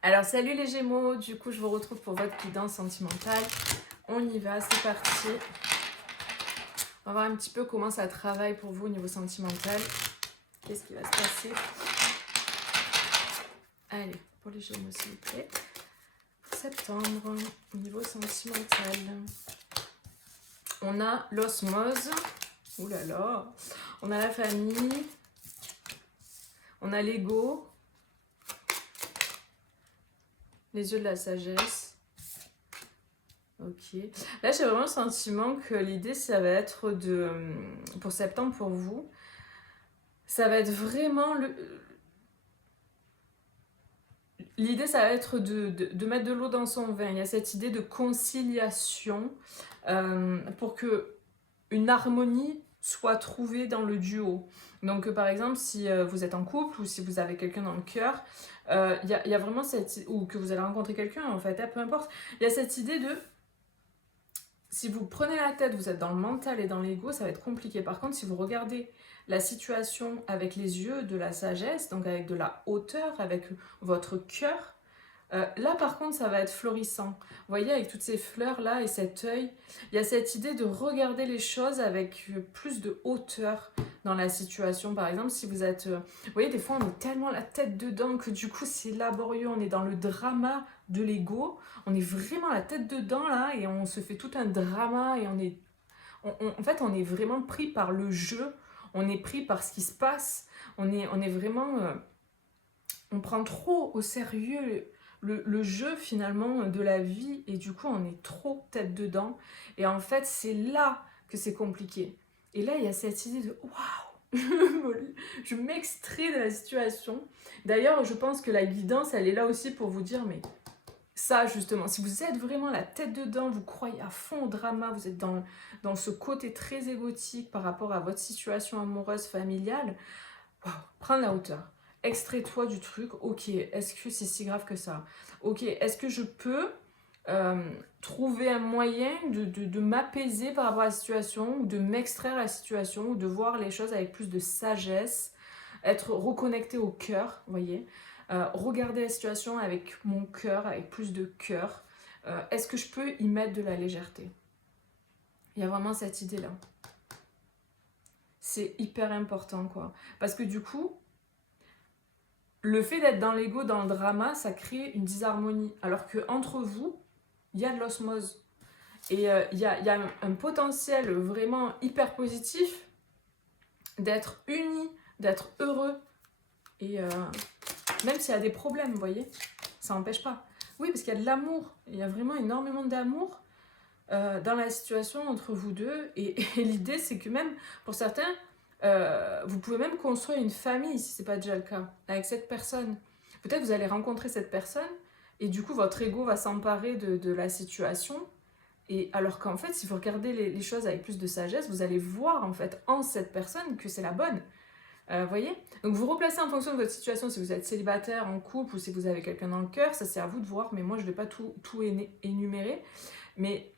Alors salut les Gémeaux, du coup je vous retrouve pour votre guidance sentimentale. On y va, c'est parti. On va voir un petit peu comment ça travaille pour vous au niveau sentimental. Qu'est-ce qui va se passer? Allez, pour les Gémeaux s'il vous plaît. Pour septembre, au niveau sentimental. On a l'osmose. Ouh là là. On a la famille. On a l'ego. Les yeux de la sagesse. Ok. Là, j'ai vraiment le sentiment que l'idée, ça va être de... Pour septembre, pour vous, ça va être vraiment... L'idée, ça va être de mettre de l'eau dans son vin. Il y a cette idée de conciliation pour que une harmonie soit trouvée dans le duo. Donc, par exemple, si vous êtes en couple ou si vous avez quelqu'un dans le cœur, il y a vraiment cette... Ou que vous allez rencontrer quelqu'un, en fait, peu importe. Il y a cette idée de... Si vous prenez la tête, vous êtes dans le mental et dans l'ego, ça va être compliqué. Par contre, si vous regardez la situation avec les yeux de la sagesse, donc avec de la hauteur, avec votre cœur, là par contre ça va être florissant. Vous voyez, avec toutes ces fleurs là et cet œil, il y a cette idée de regarder les choses avec plus de hauteur dans la situation. Par exemple, si vous êtes... vous voyez, des fois on est tellement la tête dedans que du coup c'est laborieux, on est dans le drama de l'ego, on est vraiment la tête dedans là et on se fait tout un drama et en fait on est vraiment pris par le jeu, on est pris par ce qui se passe, on est vraiment... on prend trop au sérieux le jeu finalement de la vie et du coup on est trop tête dedans et en fait c'est là que c'est compliqué. Et là il y a cette idée de waouh, je m'extrais de la situation. D'ailleurs je pense que la guidance elle est là aussi pour vous dire mais ça justement, si vous êtes vraiment la tête dedans, vous croyez à fond au drama, vous êtes dans ce côté très égotique par rapport à votre situation amoureuse, familiale, wow, prendre la hauteur. Extrais-toi du truc. Ok, est-ce que c'est si grave que ça? Ok, est-ce que je peux trouver un moyen de m'apaiser par rapport à la situation ou de m'extraire de la situation ou de voir les choses avec plus de sagesse, être reconnecté au cœur, vous voyez, regarder la situation avec mon cœur, avec plus de cœur. Est-ce que je peux y mettre de la légèreté? Il y a vraiment cette idée-là. C'est hyper important, quoi. Parce que du coup, le fait d'être dans l'ego, dans le drama, ça crée une disharmonie. Alors qu'entre vous, il y a de l'osmose. Et il y a un potentiel vraiment hyper positif d'être unis, d'être heureux. Et même s'il y a des problèmes, vous voyez, ça n'empêche pas. Oui, parce qu'il y a de l'amour. Il y a vraiment énormément d'amour dans la situation entre vous deux. Et l'idée, c'est que même pour certains, vous pouvez même construire une famille, si ce n'est pas déjà le cas, avec cette personne. Peut-être vous allez rencontrer cette personne, et du coup, votre ego va s'emparer de la situation. Et alors qu'en fait, si vous regardez les choses avec plus de sagesse, vous allez voir en fait en cette personne que c'est la bonne. Voyez? Donc vous replacez en fonction de votre situation, si vous êtes célibataire, en couple, ou si vous avez quelqu'un dans le cœur, ça c'est à vous de voir, mais moi je ne vais pas tout énumérer. Mais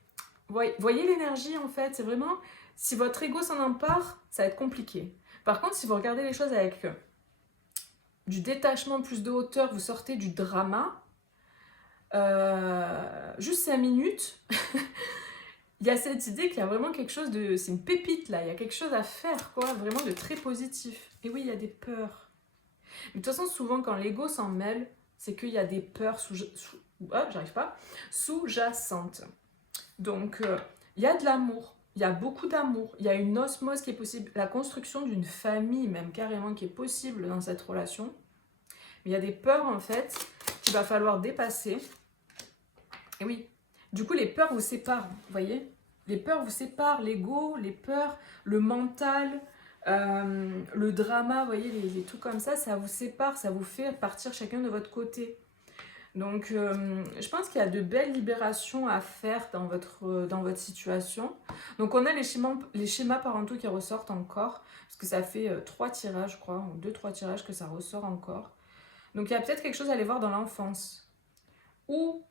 voyez l'énergie en fait, c'est vraiment, si votre ego s'en empare, ça va être compliqué. Par contre, si vous regardez les choses avec du détachement, plus de hauteur, vous sortez du drama, juste 5 minutes, il y a cette idée qu'il y a vraiment quelque chose de... C'est une pépite là, il y a quelque chose à faire, quoi, vraiment de très positif. Et oui, il y a des peurs. Mais de toute façon, souvent quand l'ego s'en mêle, c'est qu'il y a des peurs sous-jacentes. Donc, il y a de l'amour, il y a beaucoup d'amour, il y a une osmose qui est possible, la construction d'une famille même carrément qui est possible dans cette relation. Mais il y a des peurs en fait qu'il va falloir dépasser. Et oui, du coup les peurs vous séparent, vous voyez? Les peurs vous séparent, l'ego, les peurs, le mental, le drama, vous voyez, les trucs comme ça vous sépare, ça vous fait partir chacun de votre côté. Donc, je pense qu'il y a de belles libérations à faire dans votre situation. Donc, on a les schémas parentaux qui ressortent encore, parce que ça fait 3 tirages, je crois, ou 2-3 tirages que ça ressort encore. Donc, il y a peut-être quelque chose à aller voir dans l'enfance. Ou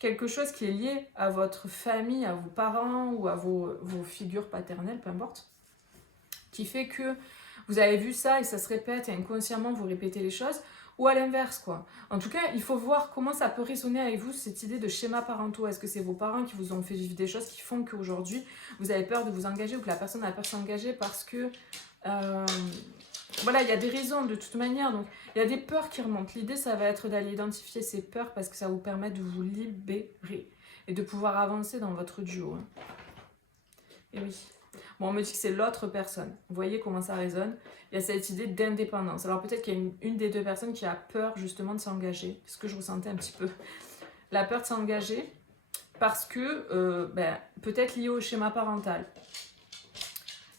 quelque chose qui est lié à votre famille, à vos parents, ou à vos figures paternelles, peu importe, qui fait que vous avez vu ça et ça se répète et inconsciemment vous répétez les choses. ou à l'inverse, quoi. En tout cas, il faut voir comment ça peut résonner avec vous, cette idée de schéma parentaux. Est-ce que c'est vos parents qui vous ont fait vivre des choses qui font qu'aujourd'hui, vous avez peur de vous engager ou que la personne a peur de s'engager parce que... voilà, il y a des raisons de toute manière, donc il y a des peurs qui remontent. L'idée, ça va être d'aller identifier ces peurs parce que ça vous permet de vous libérer et de pouvoir avancer dans votre duo. Hein. Et oui. Bon, on me dit que c'est l'autre personne. Vous voyez comment ça résonne? Il y a cette idée d'indépendance. Alors peut-être qu'il y a une des deux personnes qui a peur justement de s'engager. C'est ce que je ressentais un petit peu. La peur de s'engager parce que peut-être liée au schéma parental.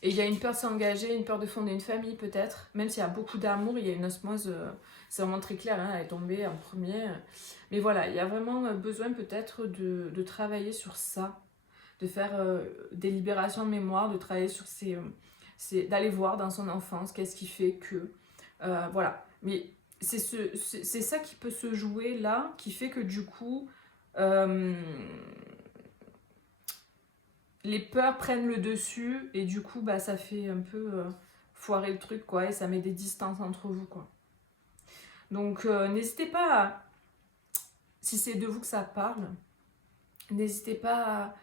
Et il y a une peur de s'engager, une peur de fonder une famille peut-être. Même s'il y a beaucoup d'amour, il y a une osmose, c'est vraiment très clair, hein, elle est tombée en premier. Mais voilà, il y a vraiment besoin peut-être de travailler sur ça, de faire des libérations de mémoire, de travailler sur d'aller voir dans son enfance qu'est-ce qui fait que... voilà, mais c'est ça qui peut se jouer là, qui fait que du coup... les peurs prennent le dessus et du coup ça fait un peu foirer le truc quoi et ça met des distances entre vous quoi. Donc n'hésitez pas si c'est de vous que ça parle, n'hésitez pas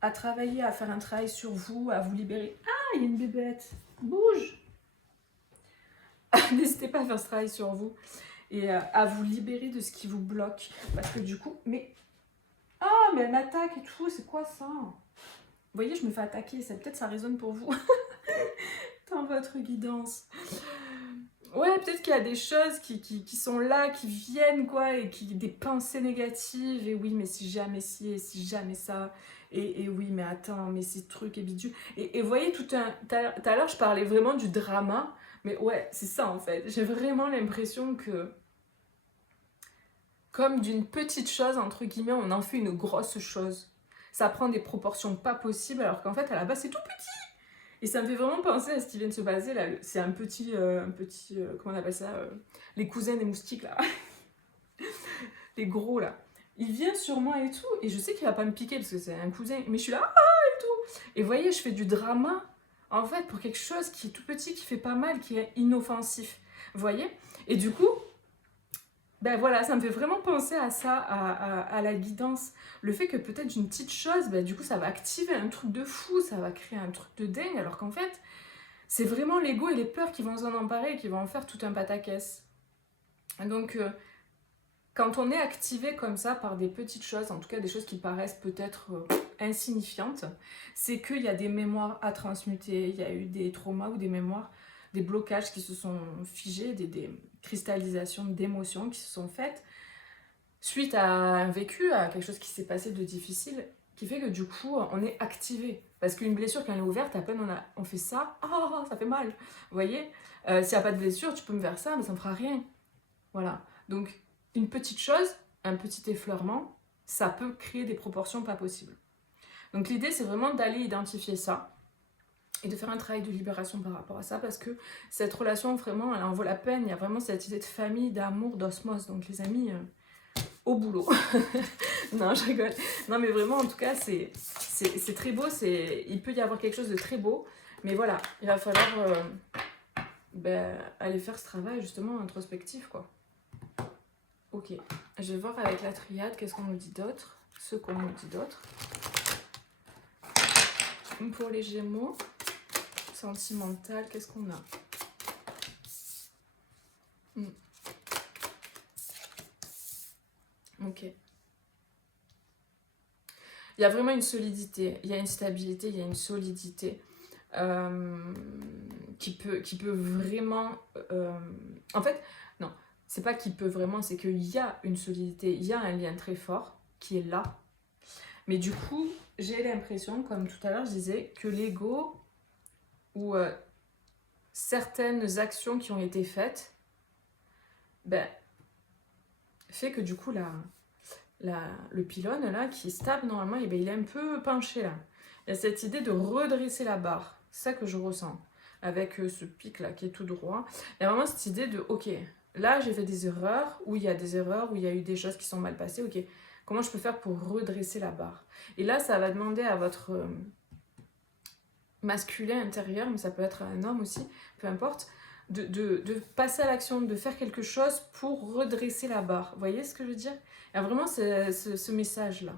à travailler, à faire un travail sur vous, à vous libérer. Ah, il y a une bébête, bouge. N'hésitez pas à faire ce travail sur vous et à vous libérer de ce qui vous bloque parce que du coup, mais elle m'attaque et tout, c'est quoi ça? Vous voyez, je me fais attaquer, peut-être ça résonne pour vous dans votre guidance. Ouais, peut-être qu'il y a des choses qui sont là, qui viennent, quoi, et des pensées négatives, et oui, mais si jamais ci, et si jamais ça, et oui, mais attends, mais ces trucs et bidule. Et vous voyez, tout à l'heure, je parlais vraiment du drama, mais ouais, c'est ça en fait. J'ai vraiment l'impression que, comme d'une petite chose, entre guillemets, on en fait une grosse chose. Ça prend des proportions pas possibles, alors qu'en fait, à la base, c'est tout petit. Et ça me fait vraiment penser à ce qui vient de se passer, là. C'est un petit comment on appelle ça les cousins des moustiques, là. Les gros, là. Il vient sur moi et tout, et je sais qu'il va pas me piquer, parce que c'est un cousin, mais je suis là, et tout. Et vous voyez, je fais du drama, en fait, pour quelque chose qui est tout petit, qui fait pas mal, qui est inoffensif. Vous voyez? Et du coup... ben voilà, ça me fait vraiment penser à ça, à la guidance. Le fait que peut-être une petite chose, du coup, ça va activer un truc de fou, ça va créer un truc de dingue, alors qu'en fait, c'est vraiment l'ego et les peurs qui vont s'en emparer et qui vont en faire tout un pataquès. Donc, quand on est activé comme ça par des petites choses, en tout cas des choses qui paraissent peut-être insignifiantes, c'est qu'il y a des mémoires à transmuter, il y a eu des traumas ou des mémoires, des blocages qui se sont figés, des cristallisations d'émotions qui se sont faites suite à un vécu, à quelque chose qui s'est passé de difficile, qui fait que du coup, on est activé. Parce qu'une blessure, quand elle est ouverte, à peine on fait ça, ça fait mal. Vous voyez, s'il n'y a pas de blessure, tu peux me faire ça, mais ça ne me fera rien. Voilà. Donc, une petite chose, un petit effleurement, ça peut créer des proportions pas possibles. Donc, l'idée, c'est vraiment d'aller identifier ça et de faire un travail de libération par rapport à ça, parce que cette relation, vraiment, elle en vaut la peine. Il y a vraiment cette idée de famille, d'amour, d'osmose. Donc, les amis... au boulot. Non, je rigole. Non, mais vraiment, en tout cas, c'est très beau. Il peut y avoir quelque chose de très beau. Mais voilà, il va falloir aller faire ce travail, justement, introspectif, quoi. Ok. Je vais voir avec la triade, qu'est-ce qu'on nous dit d'autre. Ce qu'on nous dit d'autre. Pour les Gémeaux, sentimental, qu'est-ce qu'on a? Ok. Il y a vraiment une solidité, il y a une stabilité, il y a une solidité qui peut vraiment... En fait, non, c'est pas qu'il peut vraiment, c'est qu'il y a une solidité, il y a un lien très fort qui est là. Mais du coup, j'ai l'impression, comme tout à l'heure je disais, que l'ego ou certaines actions qui ont été faites, fait que du coup, le pylône là qui est stable normalement, il est un peu penché là. Il y a cette idée de redresser la barre, c'est ça que je ressens avec ce pic là qui est tout droit. Il y a vraiment cette idée de ok, là j'ai fait des erreurs, où il y a des erreurs, où il y a eu des choses qui sont mal passées, ok, comment je peux faire pour redresser la barre? Et là ça va demander à votre masculin intérieur, mais ça peut être un homme aussi, peu importe, de passer à l'action, de faire quelque chose pour redresser la barre. Vous voyez ce que je veux dire? Il y a vraiment ce message-là.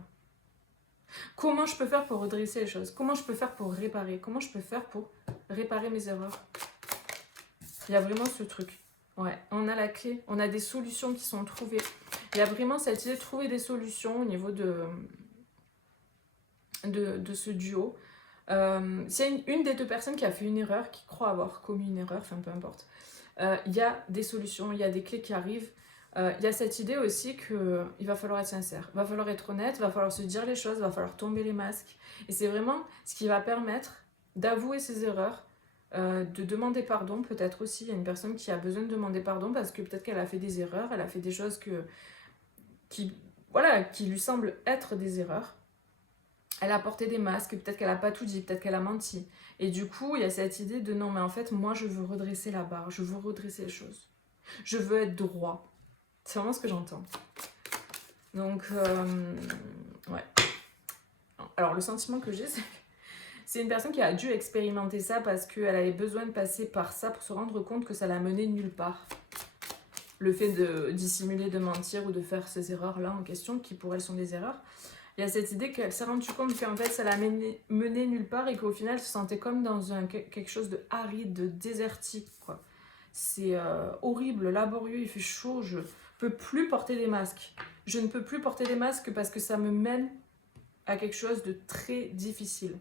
Comment je peux faire pour redresser les choses? Comment je peux faire pour réparer? Comment je peux faire pour réparer mes erreurs? Il y a vraiment ce truc. Ouais, on a la clé, on a des solutions qui sont trouvées. Il y a vraiment cette idée de trouver des solutions au niveau de ce duo. S'il y a une des deux personnes qui a fait une erreur, qui croit avoir commis une erreur, enfin peu importe, il y a des solutions, il y a des clés qui arrivent. Il y a cette idée aussi qu'il va falloir être sincère, il va falloir être honnête, il va falloir se dire les choses, il va falloir tomber les masques. Et c'est vraiment ce qui va permettre d'avouer ses erreurs, de demander pardon. Peut-être aussi, il y a une personne qui a besoin de demander pardon parce que peut-être qu'elle a fait des erreurs, elle a fait des choses qui lui semblent être des erreurs. Elle a porté des masques, peut-être qu'elle n'a pas tout dit, peut-être qu'elle a menti. Et du coup, il y a cette idée de non, mais en fait, moi, je veux redresser la barre, je veux redresser les choses. Je veux être droit. C'est vraiment ce que j'entends. Donc, ouais. Alors, le sentiment que j'ai, c'est une personne qui a dû expérimenter ça parce qu'elle avait besoin de passer par ça pour se rendre compte que ça l'a mené nulle part. Le fait de dissimuler, de mentir ou de faire ces erreurs-là en question, qui pour elle sont des erreurs, il y a cette idée qu'elle s'est rendue compte qu'en fait ça l'a mené nulle part et qu'au final elle se sentait comme dans quelque chose de aride, de désertique, quoi. C'est horrible, laborieux, il fait chaud, je peux plus porter des masques. Je ne peux plus porter des masques parce que ça me mène à quelque chose de très difficile.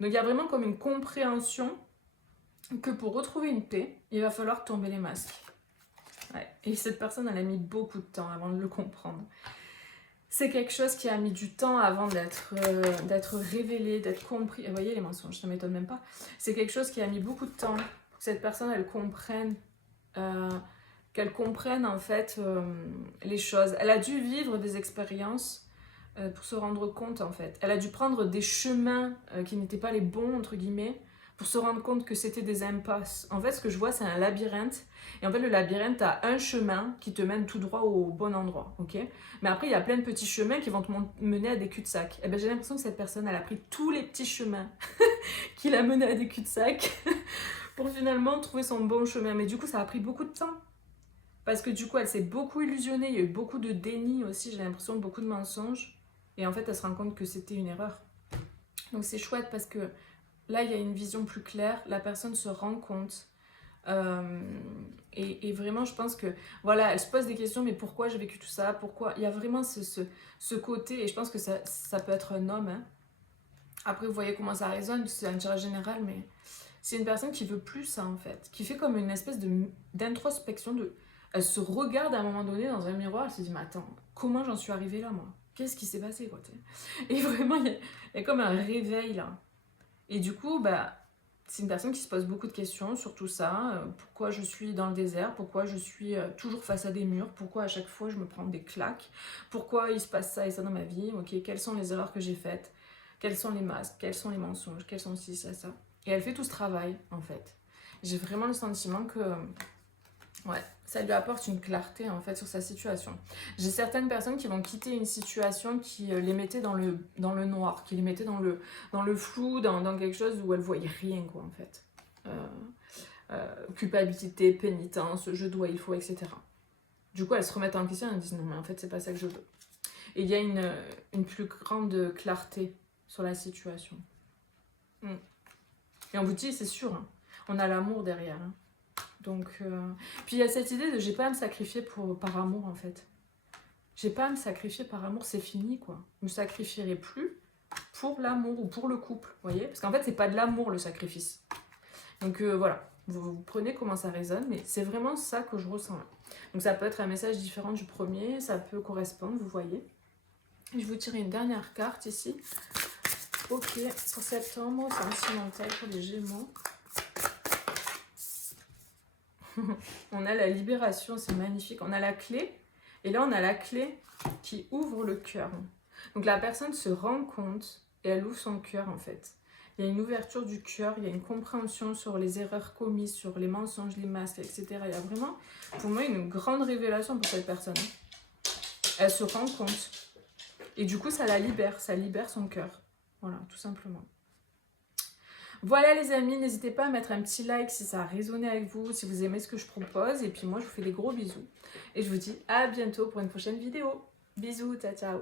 Donc il y a vraiment comme une compréhension que pour retrouver une paix, il va falloir tomber les masques. Ouais. Et cette personne, elle a mis beaucoup de temps avant de le comprendre. C'est quelque chose qui a mis du temps avant d'être révélé, d'être compris. Vous voyez les mensonges, ça ne m'étonne même pas. C'est quelque chose qui a mis beaucoup de temps pour que cette personne, elle comprenne, qu'elle comprenne en fait les choses. Elle a dû vivre des expériences pour se rendre compte en fait. Elle a dû prendre des chemins qui n'étaient pas les bons, entre guillemets, pour se rendre compte que c'était des impasses. En fait, ce que je vois, c'est un labyrinthe. Et en fait, le labyrinthe a un chemin qui te mène tout droit au bon endroit, ok? Mais après, il y a plein de petits chemins qui vont te mener à des cul-de-sac. Et ben, j'ai l'impression que cette personne, elle a pris tous les petits chemins qui la menaient à des cul-de-sac pour finalement trouver son bon chemin. Mais du coup, ça a pris beaucoup de temps. Parce que du coup, elle s'est beaucoup illusionnée. Il y a eu beaucoup de déni aussi, j'ai l'impression, beaucoup de mensonges. Et en fait, elle se rend compte que c'était une erreur. Donc c'est chouette parce que là, il y a une vision plus claire, la personne se rend compte. Et vraiment, je pense que, voilà, elle se pose des questions, mais pourquoi j'ai vécu tout ça? Pourquoi? Il y a vraiment ce côté, et je pense que ça peut être un homme. Hein. Après, vous voyez comment ça résonne, c'est un tirage général, mais c'est une personne qui veut plus ça, en fait. Qui fait comme une espèce d'introspection. Elle se regarde à un moment donné dans un miroir, elle se dit, mais attends, comment j'en suis arrivée là, moi? Qu'est-ce qui s'est passé, quoi, t'sais? Et vraiment, il y a comme un réveil, là. Et du coup, bah, c'est une personne qui se pose beaucoup de questions sur tout ça. Pourquoi je suis dans le désert? Pourquoi je suis toujours face à des murs? Pourquoi à chaque fois je me prends des claques? Pourquoi il se passe ça et ça dans ma vie? Ok, quelles sont les erreurs que j'ai faites? Quels sont les masques? Quels sont les mensonges? Quels sont ci, ça, ça? Et elle fait tout ce travail, en fait. J'ai vraiment le sentiment que... Ouais, ça lui apporte une clarté en fait sur sa situation. J'ai certaines personnes qui vont quitter une situation qui les mettait dans le noir, qui les mettait dans le flou, dans quelque chose où elles voyaient rien quoi en fait. Culpabilité, pénitence, je dois, il faut, etc. Du coup elles se remettent en question et elles disent non mais en fait c'est pas ça que je veux. Et il y a une plus grande clarté sur la situation. Et on vous dit c'est sûr, hein, on a l'amour derrière. Hein. Donc, puis il y a cette idée de j'ai pas à me sacrifier par amour en fait. J'ai pas à me sacrifier par amour, c'est fini quoi. Je me sacrifierai plus pour l'amour ou pour le couple, vous voyez? Parce qu'en fait, c'est pas de l'amour le sacrifice. Donc voilà, vous prenez comment ça résonne, mais c'est vraiment ça que je ressens là. Donc ça peut être un message différent du premier, ça peut correspondre, vous voyez. Et je vous tire une dernière carte ici. Ok, pour septembre, sentimental pour les Gémeaux. On a la libération, c'est magnifique. On a la clé. Et là, on a la clé qui ouvre le cœur. Donc la personne se rend compte et elle ouvre son cœur en fait. Il y a une ouverture du cœur, il y a une compréhension sur les erreurs commises, sur les mensonges, les masques, etc. Il y a vraiment, pour moi, une grande révélation pour cette personne. Elle se rend compte. Et du coup, ça la libère, ça libère son cœur. Voilà, tout simplement. Voilà les amis, n'hésitez pas à mettre un petit like si ça a résonné avec vous, si vous aimez ce que je propose. Et puis moi, je vous fais des gros bisous. Et je vous dis à bientôt pour une prochaine vidéo. Bisous, ciao ciao.